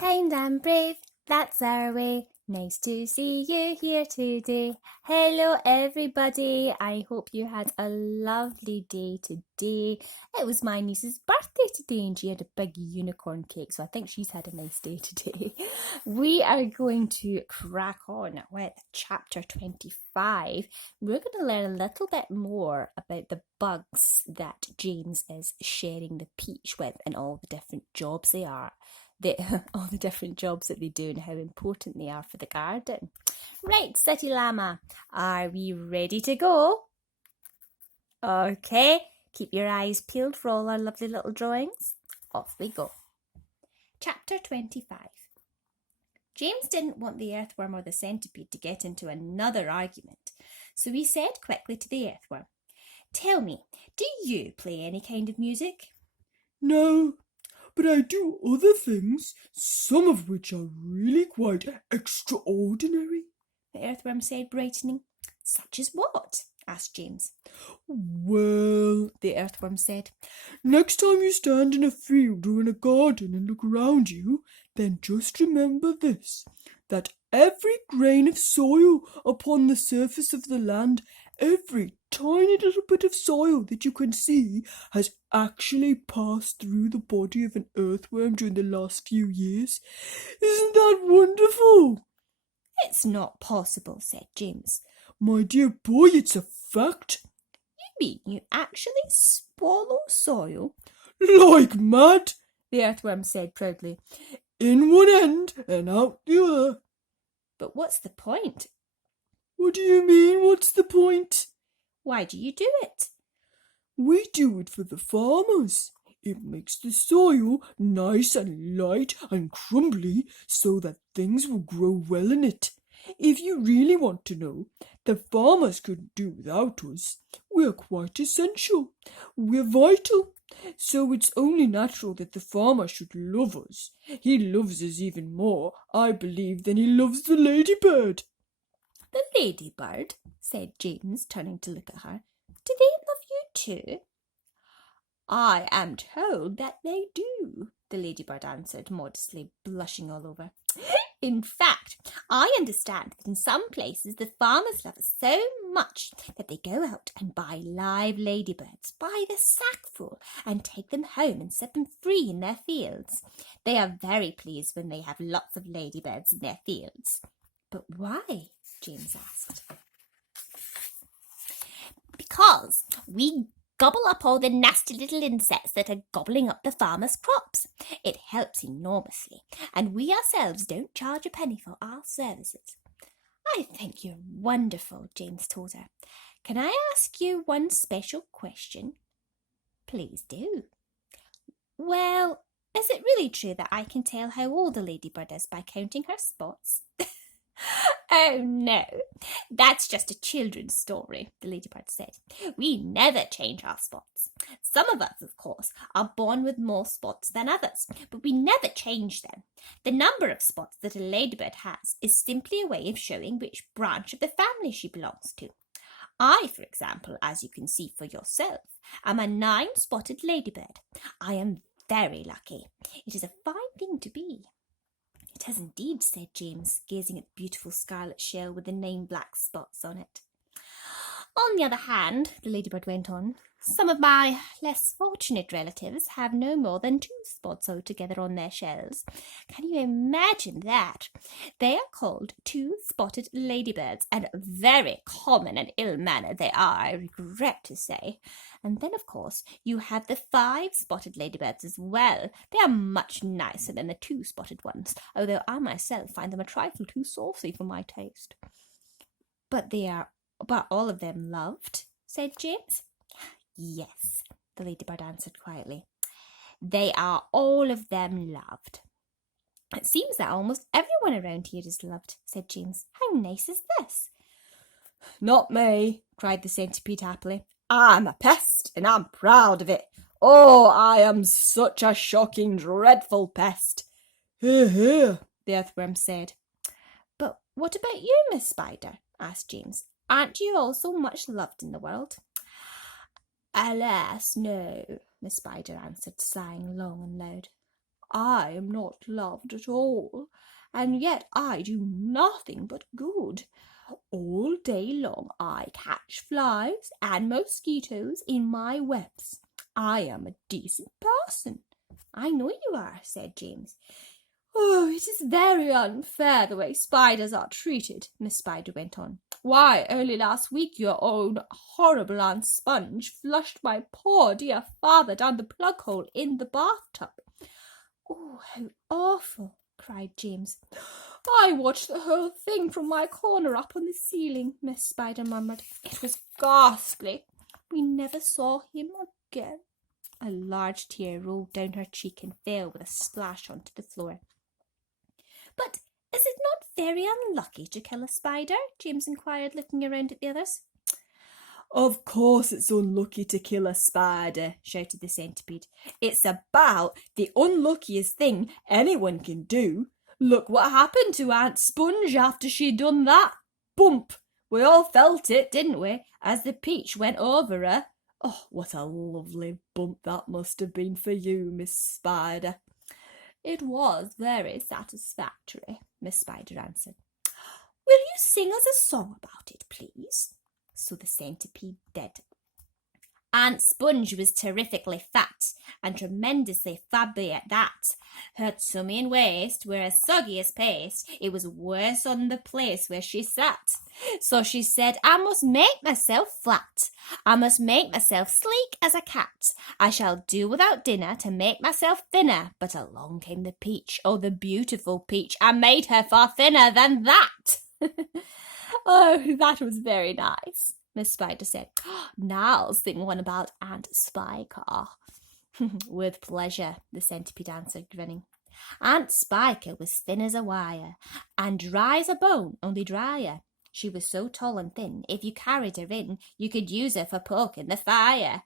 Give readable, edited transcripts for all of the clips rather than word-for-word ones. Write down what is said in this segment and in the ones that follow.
Kind and brave, that's our way. Nice to see you here today. Hello everybody, I hope you had a lovely day today. It was my niece's birthday today and she had a big unicorn cake, so I think she's had a nice day today. We are going to crack on with chapter 25. We're going to learn a little bit more about the bugs that James is sharing the peach with and all the different jobs they are. All the different jobs that they do and how important they are for the garden. Right, City Llama, are we ready to go? Okay, keep your eyes peeled for all our lovely little drawings. Off we go. Chapter 25. James didn't want the earthworm or the centipede to get into another argument, so he said quickly to the earthworm, "Tell me, do you play any kind of music?" "No, but I do other things, some of which are really quite extraordinary," the earthworm said, brightening. "Such as what?" asked James. "Well," the earthworm said, "next time you stand in a field or in a garden and look around you, then just remember this, that every grain of soil upon the surface of the land, every tiny little bit of soil that you can see, has actually passed through the body of an earthworm during the last few years. Isn't that wonderful?" "It's not possible," said James. "My dear boy, it's a fact." "You mean you actually swallow soil?" "Like mad," the earthworm said proudly. "In one end and out the other." "But what's the point?" "What do you mean, what's the point?" "Why do you do it?" "We do it for the farmers. It makes the soil nice and light and crumbly so that things will grow well in it. If you really want to know, the farmers couldn't do without us. We're quite essential. We're vital. So it's only natural that the farmer should love us. He loves us even more, I believe, than he loves the ladybird." "The ladybird," said James, turning to look at her. "Do they love you too?" "I am told that they do," the ladybird answered, modestly, blushing all over. "In fact, I understand that in some places the farmers love us so much that they go out and buy live ladybirds by the sackful and take them home and set them free in their fields. They are very pleased when they have lots of ladybirds in their fields." "But why?" James asked. "Because we gobble up all the nasty little insects that are gobbling up the farmers' crops. It helps enormously, and we ourselves don't charge a penny for our services." "I think you're wonderful," James told her. "Can I ask you one special question?" "Please do." "Well, is it really true that I can tell how old a ladybird is by counting her spots?" "Oh, no, that's just a children's story," the ladybird said. "We never change our spots. Some of us, of course, are born with more spots than others, but we never change them. The number of spots that a ladybird has is simply a way of showing which branch of the family she belongs to. I, for example, as you can see for yourself, am a 9-spotted ladybird. I am very lucky. It is a fine thing to be." "It is indeed," said James, gazing at the beautiful scarlet shell with the 9 black spots on it. "On the other hand," the ladybird went on, "some of my less fortunate relatives have no more than 2 spots altogether on their shells. Can you imagine that? They are called 2-spotted ladybirds, and very common and ill-mannered they are, I regret to say. And then, of course, you have the 5-spotted ladybirds as well. They are much nicer than the 2-spotted ones, although I myself find them a trifle too saucy for my taste." But all of them loved?" said James. "Yes," the ladybird answered quietly. "They are all of them loved." "It seems that almost everyone around here is loved," said James. "How nice is this?" "Not me," cried the centipede happily. "I'm a pest, and I'm proud of it. Oh, I am such a shocking, dreadful pest." "Hear, hear," the earthworm said. "But what about you, Miss Spider?" asked James. "Aren't you also much loved in the world?" "Alas, no," Miss Spider answered, sighing long and loud. I am not loved at all, and yet I do nothing but good. All day long I catch flies and mosquitoes in my webs. I am a decent person." "I know you are," said James. "Oh, it is very unfair the way spiders are treated," Miss Spider went on. "Why, only last week your own horrible Aunt Sponge flushed my poor dear father down the plug hole in the bathtub." "Oh, how awful!" cried James. "I watched the whole thing from my corner up on the ceiling," Miss Spider murmured. "It was ghastly. We never saw him again." A large tear rolled down her cheek and fell with a splash onto the floor. "But is it not very unlucky to kill a spider?" James inquired, looking around at the others. "Of course it's unlucky to kill a spider," shouted the centipede. "It's about the unluckiest thing anyone can do. Look what happened to Aunt Sponge after she'd done that. Bump! We all felt it, didn't we, as the peach went over her? Oh, what a lovely bump that must have been for you, Miss Spider." "It was very satisfactory," Miss Spider answered. "Will you sing us a song about it, please?" So the centipede did. Aunt Sponge was terrifically fat and tremendously flabby at that. Her tummy and waist were as soggy as paste. It was worse on the place where she sat. So she said, "I must make myself flat. I must make myself sleek as a cat. I shall do without dinner to make myself thinner." But along came the peach, oh, the beautiful peach, and made her far thinner than that. "Oh, that was very nice," Miss Spider said. "Now I'll sing one about Aunt Spiker." "With pleasure," the centipede answered, grinning. Aunt Spiker was thin as a wire, and dry as a bone, only drier. She was so tall and thin, if you carried her in, you could use her for poking the fire.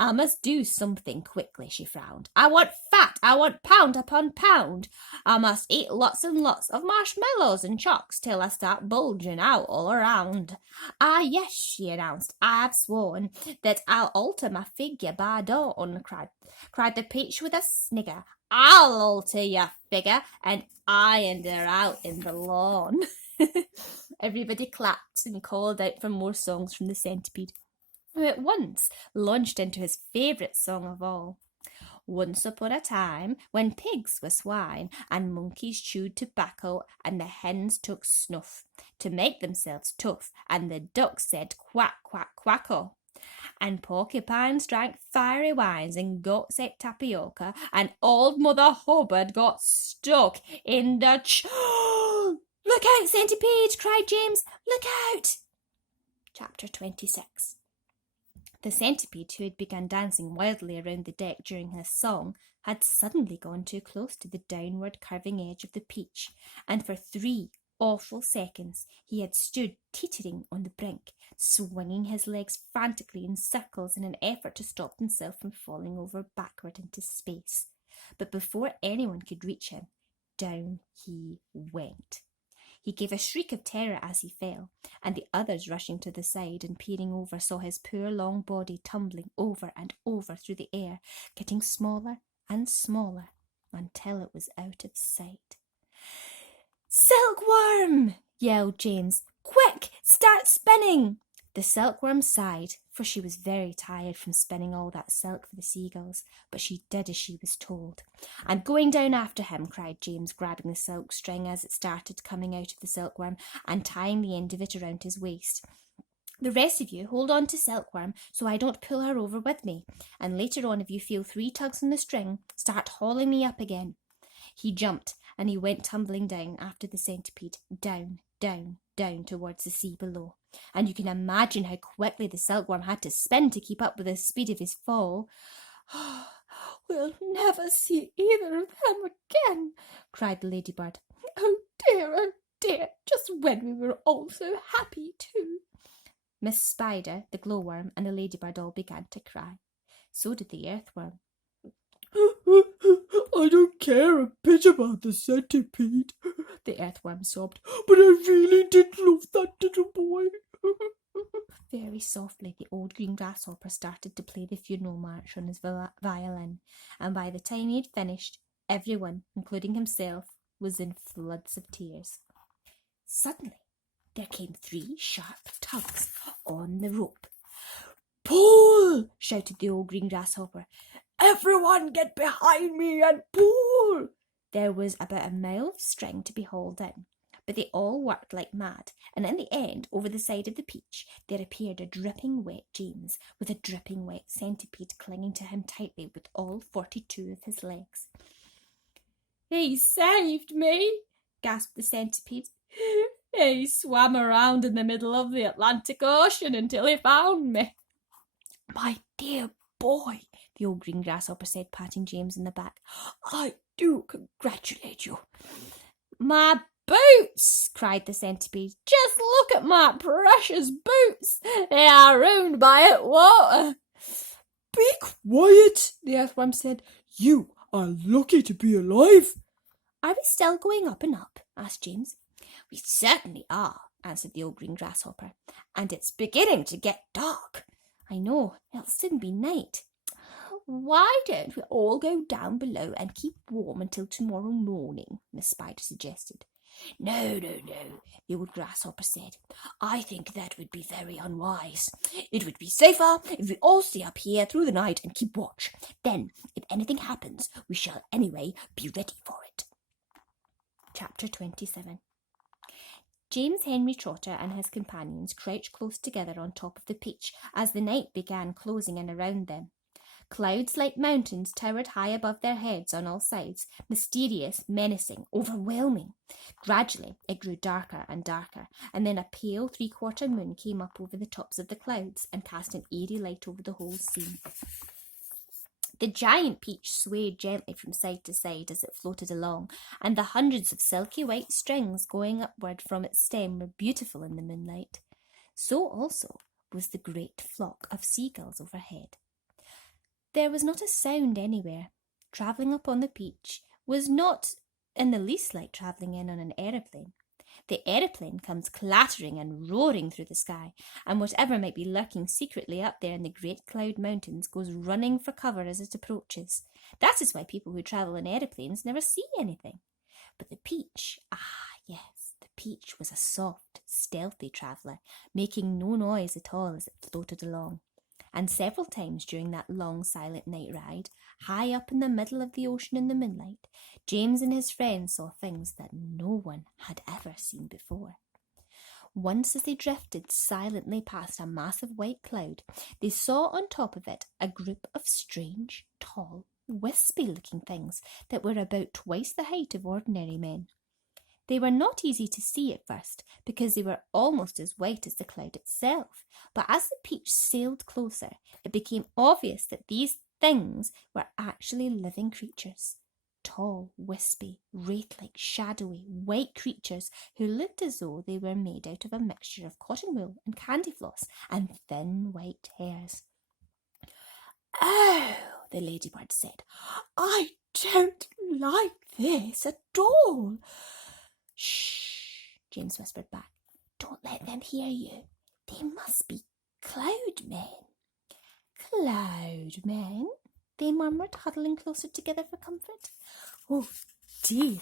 "I must do something quickly," she frowned. "I want fat, I want pound upon pound. I must eat lots and lots of marshmallows and chocks till I start bulging out all around." "Ah, yes," she announced, "I've sworn that I'll alter my figure by dawn," cried the peach with a snigger. "I'll alter your figure and iron her out in the lawn." Everybody clapped and called out for more songs from the centipede, who at once launched into his favourite song of all. "Once upon a time, when pigs were swine, and monkeys chewed tobacco, and the hens took snuff to make themselves tough, and the ducks said quack, quack, quacko, and porcupines drank fiery wines, and goats ate tapioca, and old Mother Hubbard got stuck in the "Look out, centipede!" cried James. "Look out!" Chapter 26. The centipede, who had begun dancing wildly around the deck during his song, had suddenly gone too close to the downward curving edge of the peach, and for 3 awful seconds he had stood teetering on the brink, swinging his legs frantically in circles in an effort to stop himself from falling over backward into space. But before anyone could reach him, down he went. He gave a shriek of terror as he fell, and the others rushing to the side and peering over saw his poor long body tumbling over and over through the air, getting smaller and smaller until it was out of sight. "Silkworm!" yelled James. "Quick, start spinning!" The silkworm sighed, for she was very tired from spinning all that silk for the seagulls, but she did as she was told. "I'm going down after him," cried James, grabbing the silk string as it started coming out of the silkworm and tying the end of it around his waist. "The rest of you hold on to Silkworm so I don't pull her over with me, and later on if you feel 3 tugs on the string, start hauling me up again." He jumped and he went tumbling down after the centipede, down, down, down towards the sea below. And you can imagine how quickly the silkworm had to spin to keep up with the speed of his fall. "We'll never see either of them again," cried the ladybird. Oh dear, just when we were all so happy too." Miss Spider, the glowworm, and the ladybird all began to cry. So did the earthworm. "I don't care a bit about the centipede," the earthworm sobbed, "but I really did love that little boy." Very softly the old green grasshopper started to play the funeral march on his violin, and by the time he had finished, Everyone, including himself, was in floods of tears. Suddenly, there came 3 sharp tugs on the rope. Pull! Shouted the old green grasshopper. Everyone get behind me and pull! There was about a mile of string to be hauled in, but they all worked like mad, and in the end, over the side of the peach, there appeared a dripping wet James, with a dripping wet centipede clinging to him tightly with all 42 of his legs. "He saved me," gasped the centipede. "He swam around in the middle of the Atlantic Ocean until he found me." My dear boy, the old green grasshopper said, patting James on the back, I do congratulate you. "My boots!" cried the centipede. "Just look at my precious boots. They are ruined by it water." Be quiet, the earthworm said. You are lucky to be alive. "Are we still going up and up?" asked James. "We certainly are," answered the old green grasshopper. "And it's beginning to get dark." "I know, it'll soon be night." "Why don't we all go down below and keep warm until tomorrow morning?" Miss Spider suggested. No, the old grasshopper said. I think that would be very unwise. It would be safer if we all stay up here through the night and keep watch. Then, if anything happens, we shall anyway be ready for it. Chapter 27. James Henry Trotter and his companions crouched close together on top of the peach as the night began closing in around them. Clouds like mountains towered high above their heads on all sides, mysterious, menacing, overwhelming. Gradually it grew darker and darker, and then a pale 3/4 moon came up over the tops of the clouds and cast an eerie light over the whole scene. The giant peach swayed gently from side to side as it floated along, and the hundreds of silky white strings going upward from its stem were beautiful in the moonlight. So also was the great flock of seagulls overhead. There was not a sound anywhere. Travelling upon the peach was not in the least like travelling in on an aeroplane. The aeroplane comes clattering and roaring through the sky, and whatever might be lurking secretly up there in the great cloud mountains goes running for cover as it approaches. That is why people who travel in aeroplanes never see anything. But the peach, yes, the peach was a soft, stealthy traveller, making no noise at all as it floated along. And several times during that long silent night ride, high up in the middle of the ocean in the moonlight, James and his friends saw things that no one had ever seen before. Once as they drifted silently past a massive white cloud, they saw on top of it a group of strange, tall, wispy-looking things that were about twice the height of ordinary men. They were not easy to see at first because they were almost as white as the cloud itself, but as the peach sailed closer, it became obvious that these things were actually living creatures. Tall, wispy, wraith-like, shadowy, white creatures who looked as though they were made out of a mixture of cotton wool and candy floss and thin white hairs. Oh, the ladybird said, I don't like this at all. Shh, James whispered back. Don't let them hear you. They must be cloud men. Cloud men? They murmured, huddling closer together for comfort. Oh dear.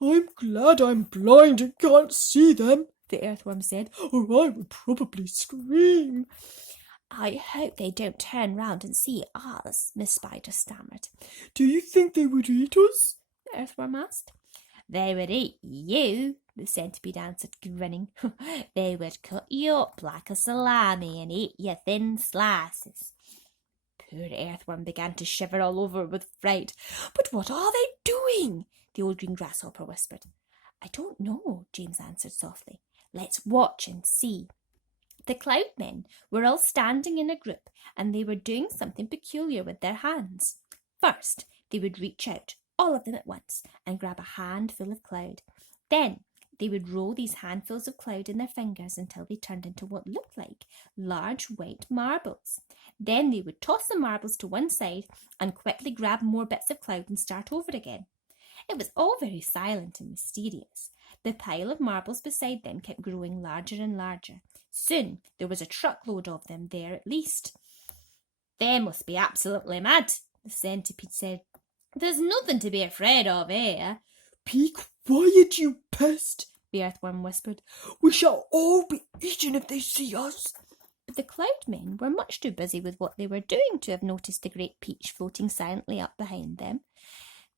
I'm glad I'm blind and can't see them, the earthworm said, or I would probably scream. I hope they don't turn round and see us, Miss Spider stammered. Do you think they would eat us? The earthworm asked. They would eat you, the centipede answered, grinning. They would cut you up like a salami and eat you thin slices. Poor earthworm began to shiver all over with fright. But what are they doing? The old green grasshopper whispered. I don't know, James answered softly. Let's watch and see. The cloud men were all standing in a group, and they were doing something peculiar with their hands. First, they would reach out, all of them at once, and grab a handful of cloud. Then they would roll these handfuls of cloud in their fingers until they turned into what looked like large white marbles. Then they would toss the marbles to one side and quickly grab more bits of cloud and start over again. It was all very silent and mysterious. The pile of marbles beside them kept growing larger and larger. Soon there was a truckload of them there at least. They must be absolutely mad, the centipede said. There's nothing to be afraid of here. Be quiet, you pest, The earthworm whispered. We shall all be eaten if they see us. But the cloud men were much too busy with what they were doing to have noticed the great peach floating silently up behind them.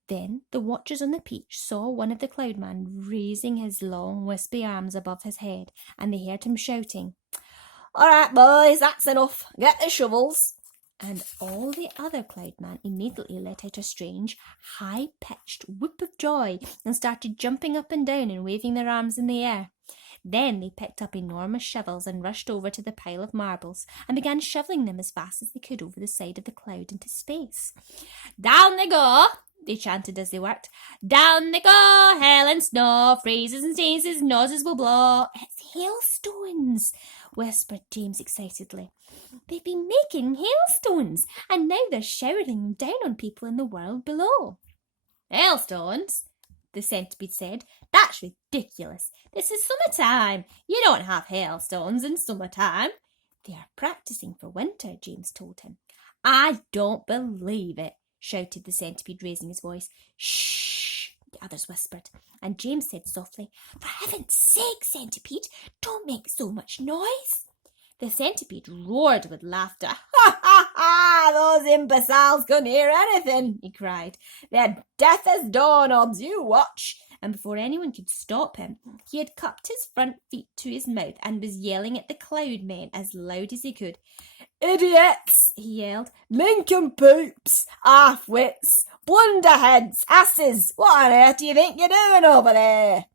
Then the watchers on the peach saw one of the cloudmen raising his long wispy arms above his head, and they heard him shouting, "All right, boys, that's enough. Get the shovels." And all the other cloudmen immediately let out a strange, high-pitched whoop of joy and started jumping up and down and waving their arms in the air. Then they picked up enormous shovels and rushed over to the pile of marbles and began shoveling them as fast as they could over the side of the cloud into space. "Down they go!" they chanted as they worked. "Down they go, hail and snow, freezes and sneezes, noses will blow." "It's hailstones," whispered James excitedly. "They've been making hailstones, and now they're showering them down on people in the world below." "Hailstones?" the centipede said. "That's ridiculous. This is summertime. You don't have hailstones in summertime." "They are practicing for winter," James told him. "I don't believe it," shouted the centipede, raising his voice. "Shh," the others whispered, and James said softly, "For heaven's sake, centipede, don't make so much noise." The centipede roared with laughter. "Ha, ha, ha! Those imbeciles couldn't hear anything," he cried. "They're deaf as doorknobs, you watch." And before anyone could stop him, he had cupped his front feet to his mouth and was yelling at the cloud men as loud as he could. "Idiots!" he yelled. "Nincompoops! Half-wits! Blunderheads! Asses! What on earth do you think you're doing over there?"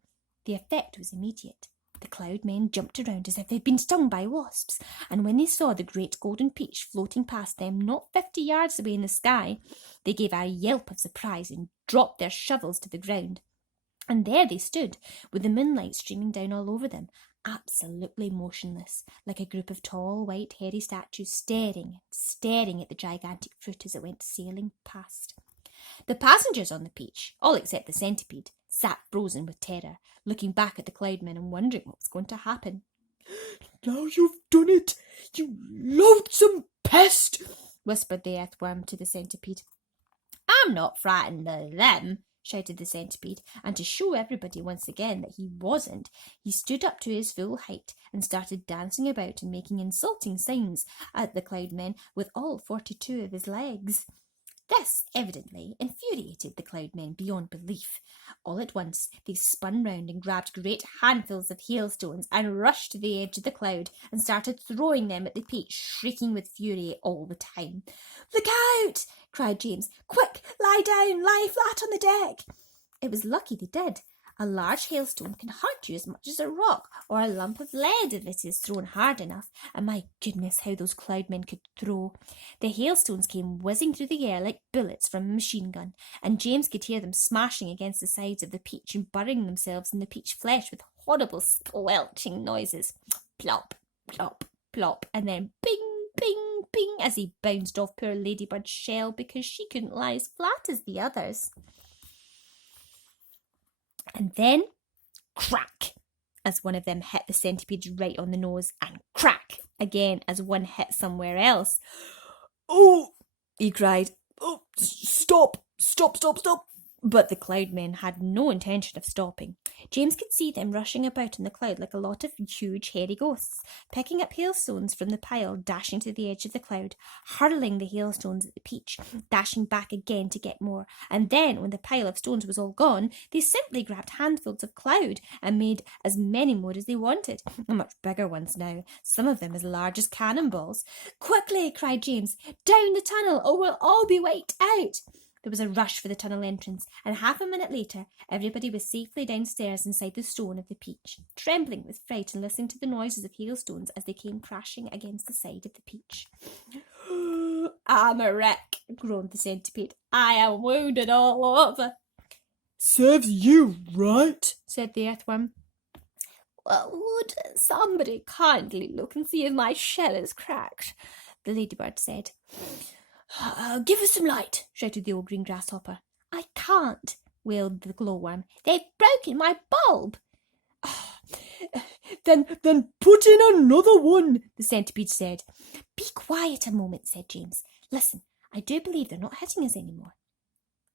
The effect was immediate. The cloud men jumped around as if they'd been stung by wasps, and when they saw the great golden peach floating past them not 50 yards away in the sky, they gave a yelp of surprise and dropped their shovels to the ground. And there they stood, with the moonlight streaming down all over them, absolutely motionless, like a group of tall, white, hairy statues staring at the gigantic fruit as it went sailing past. The passengers on the peach, all except the centipede, sat frozen with terror, looking back at the cloudmen and wondering what was going to happen. "Now you've done it, you loathsome pest," whispered the earthworm to the centipede. "I'm not frightened of them," shouted the centipede, and to show everybody once again that he wasn't, he stood up to his full height and started dancing about and making insulting signs at the cloudmen with all 42 of his legs. This evidently infuriated the cloudmen beyond belief. All at once they spun round and grabbed great handfuls of hailstones and rushed to the edge of the cloud and started throwing them at the peach, shrieking with fury all the time. "Look out!" cried James. "Quick, lie down, lie flat on the deck." It was lucky they did. A large hailstone can hurt you as much as a rock or a lump of lead if it is thrown hard enough, and my goodness, how those cloudmen could throw. The hailstones came whizzing through the air like bullets from a machine gun, and James could hear them smashing against the sides of the peach and burying themselves in the peach flesh with horrible squelching noises. Plop, plop, plop, and then bing, bing, bing, as he bounced off poor Ladybird's shell because she couldn't lie as flat as the others. And then, crack, as one of them hit the centipede right on the nose, and crack again as one hit somewhere else. "Oh!" he cried. "Oh, stop! Stop, stop, stop!" But the cloudmen had no intention of stopping. James could see them rushing about in the cloud like a lot of huge hairy ghosts, picking up hailstones from the pile, dashing to the edge of the cloud, hurling the hailstones at the peach, dashing back again to get more, and then, when the pile of stones was all gone, they simply grabbed handfuls of cloud and made as many more as they wanted, and much bigger ones now, some of them as large as cannonballs. "Quickly!" cried James. "Down the tunnel, or we'll all be wiped out!" There was a rush for the tunnel entrance, and half a minute later everybody was safely downstairs inside the stone of the peach, trembling with fright and listening to the noises of hailstones as they came crashing against the side of the peach. "I'm a wreck," groaned the centipede. "I am wounded all over." "Serves you right," said the earthworm. "Well, would somebody kindly look and see if my shell is cracked?" the ladybird said. "Give us some light," shouted the old green grasshopper. "I can't," wailed the glowworm. "They've broken my bulb." Then put in another one," the centipede said. "Be quiet a moment," said James. "Listen, I do believe they're not hitting us anymore."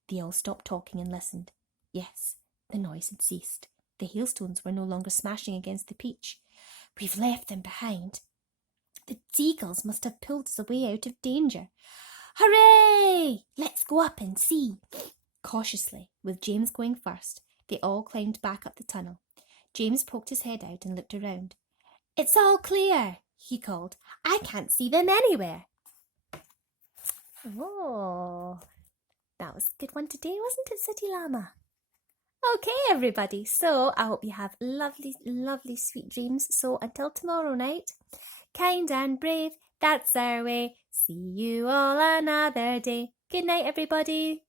They all stopped talking and listened. Yes, the noise had ceased. The hailstones were no longer smashing against the peach. We've left them behind. The seagulls must have pulled us away out of danger. Hooray! Let's go up and see. Cautiously, with James going first, they all climbed back up the tunnel. James poked his head out and looked around. It's all clear, he called. I can't see them anywhere. Oh, that was a good one today, wasn't it, City Llama? Okay, everybody. So I hope you have lovely, lovely, sweet dreams. So until tomorrow night, kind and brave, that's our way. See you all another day. Good night, everybody.